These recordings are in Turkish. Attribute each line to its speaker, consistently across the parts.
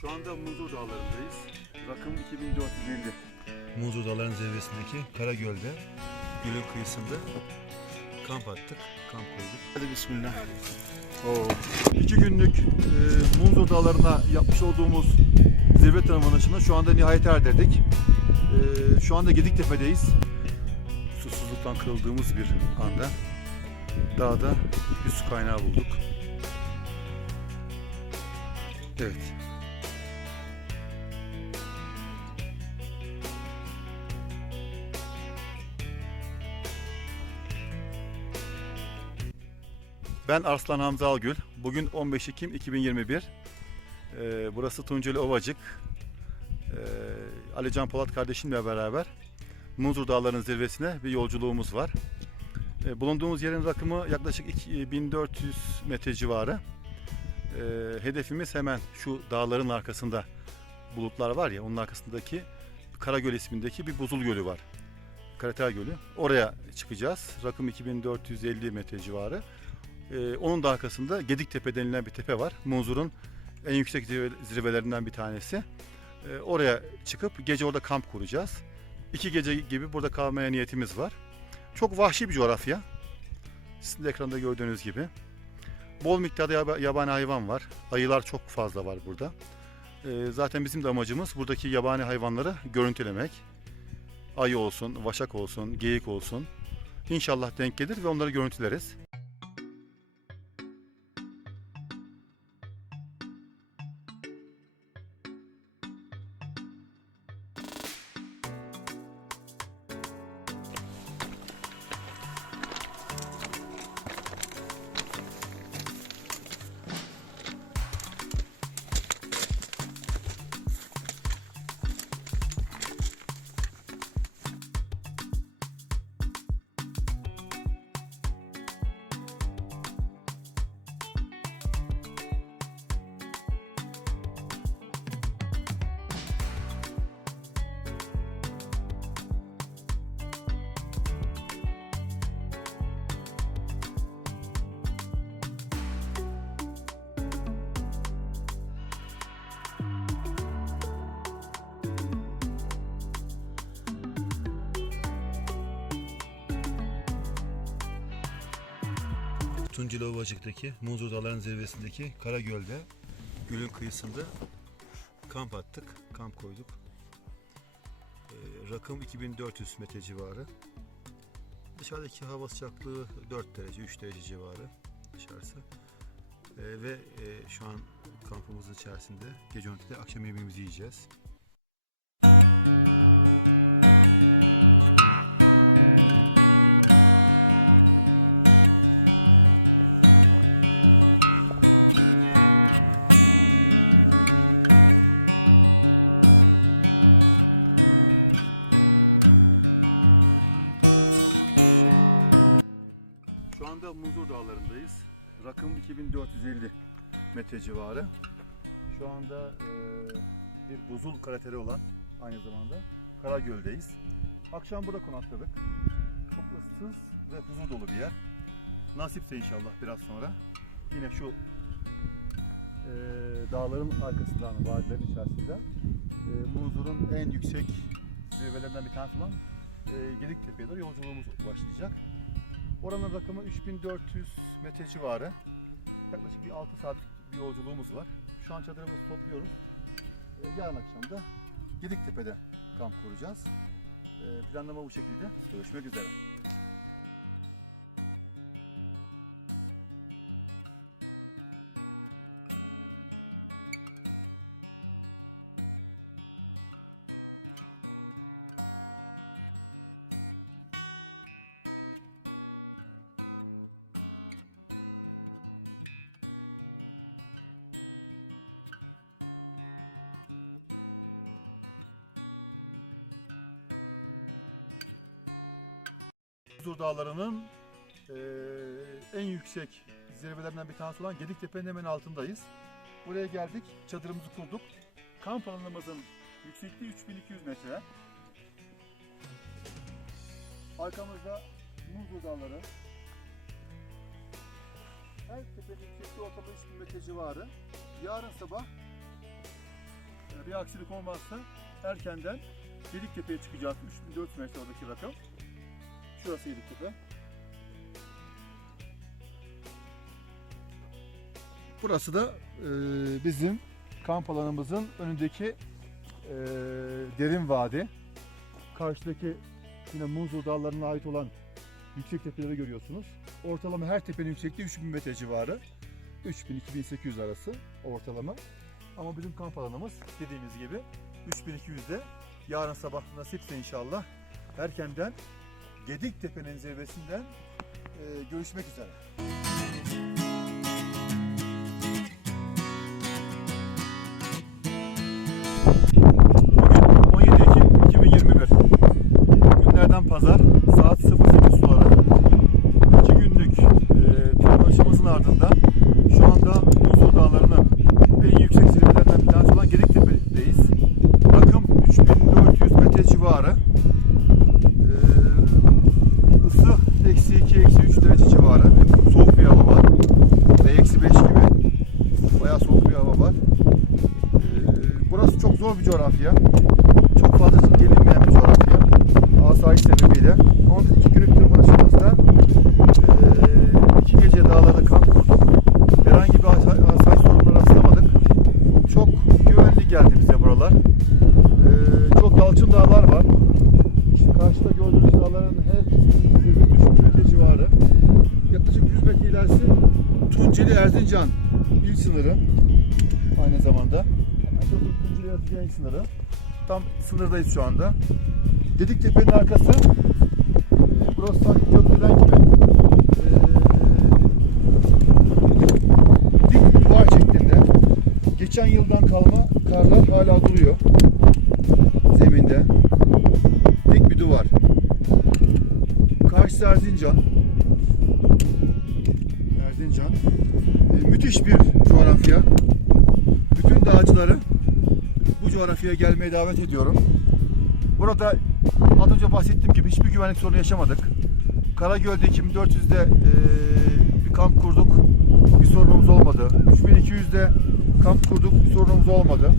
Speaker 1: Şu anda Muzur Dağları'ndayız. Rakım 2450.
Speaker 2: Muzur Dağları'nın zirvesindeki Karagöl'de gölün kıyısında kamp attık, kamp koyduk.
Speaker 1: Hadi bismillah. Oo. İki günlük e, Munzur Dağları'na yapmış olduğumuz zirve tırmanışını şu anda nihayet erdirdik. E, şu anda Gediktepe'deyiz. Susuzluktan kırıldığımız bir anda dağda bir su kaynağı bulduk. Evet. Ben Arslan Hamza Algül. Bugün 15 Ekim 2021. Ee, burası Tunceli Ovacık. Ee, Ali Can Polat kardeşimle beraber Munzur Dağları'nın zirvesine bir yolculuğumuz var. Ee, bulunduğumuz yerin rakımı yaklaşık iki- 1400 metre civarı. Ee, hedefimiz hemen şu dağların arkasında bulutlar var ya onun arkasındaki Karagöl ismindeki bir buzul gölü var. Karater Gölü. Oraya çıkacağız. Rakım 2450 metre civarı. Ee, onun da arkasında Gediktepe denilen bir tepe var. Munzur'un en yüksek zirve- zirvelerinden bir tanesi. Ee, oraya çıkıp gece orada kamp kuracağız. İki gece gibi burada kalmaya niyetimiz var. Çok vahşi bir coğrafya. Sizin de ekranda gördüğünüz gibi. Bol miktarda yaba- yabani hayvan var. Ayılar çok fazla var burada. Ee, zaten bizim de amacımız buradaki yabani hayvanları görüntülemek. Ayı olsun, vaşak olsun, geyik olsun. İnşallah denk gelir ve onları görüntüleriz.
Speaker 2: Tunceli Ovacık'taki Muzur Dağları'nın zirvesindeki Karagöl'de gölün kıyısında kamp attık, kamp koyduk. Ee, rakım 2400 metre civarı. Dışarıdaki hava sıcaklığı 4 derece, 3 derece civarı dışarısı. Ee, ve e, şu an kampımızın içerisinde gece 12'de akşam yemeğimizi yiyeceğiz.
Speaker 1: Anda Muzur Dağları'ndayız. Rakım 2450 metre civarı. Şu anda e, bir buzul krateri olan aynı zamanda Karagöl'deyiz. Akşam burada konakladık. Çok ıssız ve huzur dolu bir yer. Nasipse inşallah biraz sonra yine şu e, dağların arkasından, vadilerin içerisinde e, Muzur'un en yüksek zirvelerinden bir tanesi olan e, Gediktepe'ye doğru yolculuğumuz başlayacak. Oranın rakamı 3400 metre civarı. Yaklaşık bir 6 saat bir yolculuğumuz var. Şu an çadırımızı topluyoruz. Ee, yarın akşam da Gediktepe'de kamp kuracağız. Ee, planlama bu şekilde. Görüşmek üzere. Huzur Dağları'nın eee, en yüksek zirvelerinden bir tanesi olan Gediktepe'nin hemen altındayız. Buraya geldik, çadırımızı kurduk. Kamp alanımızın yüksekliği 3200 metre. Arkamızda Muzur Dağları. Her tepenin yüksekliği ortalama 3000 metre civarı. Yarın sabah bir aksilik olmazsa erkenden Gediktepe'ye çıkacağız. 3400 metre oradaki rakım. Şurası Gediktepe. Burası da e, bizim kamp alanımızın önündeki e, derin vadi. Karşıdaki yine Munzur Dağları'na ait olan yüksek tepeleri görüyorsunuz. Ortalama her tepenin yüksekliği 3000 metre civarı. 3000-2800 arası ortalama. Ama bizim kamp alanımız dediğimiz gibi 3200'de. Yarın sabah nasipse inşallah erkenden Gediktepe'nin zirvesinden e, görüşmek üzere. Zor bir coğrafya. Çok fazla gelinmeyen bir coğrafya. Asayiş sebebiyle. Biz iki günlük tırmanışımızda eee iki gece dağlarda kamp kurduk. Herhangi bir asa- asayiş sorununa rastlamadık. Çok güvenli geldi bize buralar. Çok yalçın dağlar var. İşte karşıda gördüğünüz dağların her ikisinin zirve 3 metre civarı. Yaklaşık 100 metre ilerisi Tunceli Erzincan il sınırı. Aynı zamanda. Şurada Tunceli il sınırı. Tam sınırdayız şu anda. Gediktepe'nin arkası. Burası sanki köprüden gibi. Ee, dik duvar şeklinde. Geçen yıldan kalma karlar hala duruyor. Zeminde. Dik bir duvar. Karşısı Erzincan. Erzincan. Ee, müthiş bir coğrafya. Dağcıları bu coğrafyaya gelmeye davet ediyorum. Burada az önce bahsettiğim gibi hiçbir güvenlik sorunu yaşamadık. Karagöl'de 2400'de eee, bir kamp kurduk. Bir sorunumuz olmadı. 3200'de kamp kurduk. Bir sorunumuz olmadı.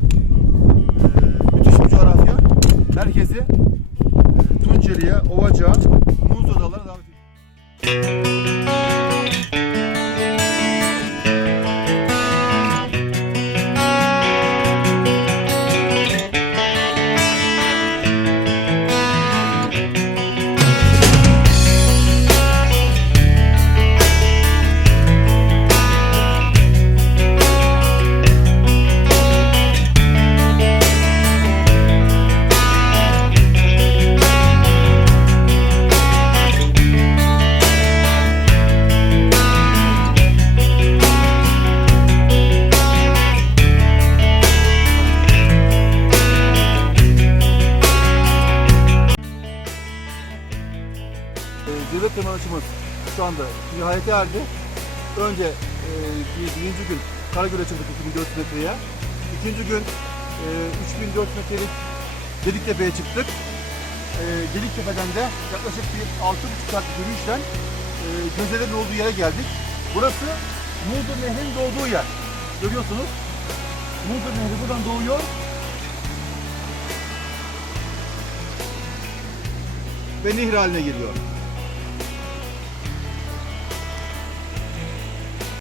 Speaker 1: Eee, müthiş bir coğrafya. Herkesi eee, Tunceli'ye, Ovacık'a, Muz Adaları'na davet ediyorum. Tırmanışımız şu anda nihayete erdi. Önce e, bir- birinci gün Karagöl'e çıktık 2400 metreye. İkinci gün e, 3400 metrelik Gediktepe'ye çıktık. E, Gediktepe'den de yaklaşık bir 6,5 saat yürüyüşten e, Gözelerin olduğu yere geldik. Burası Muğdur Nehri'nin doğduğu yer. Görüyorsunuz. Muğdur Nehri buradan doğuyor. Ve nehir haline geliyor.